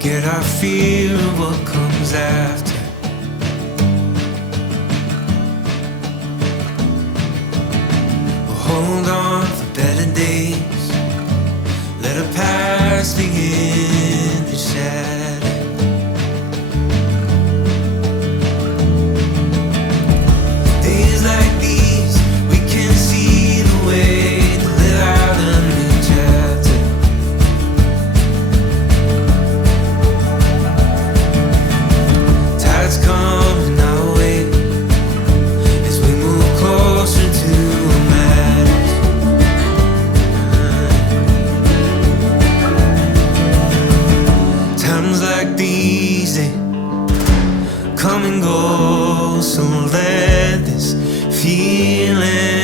forget our fear of what comes after. We'll hold on for better days, let our past begin to shatter. Days like these, we can see the way to live out a new chapter. Tides coming our way as we move closer to what matters. Times like these, they come and go, so let this feeling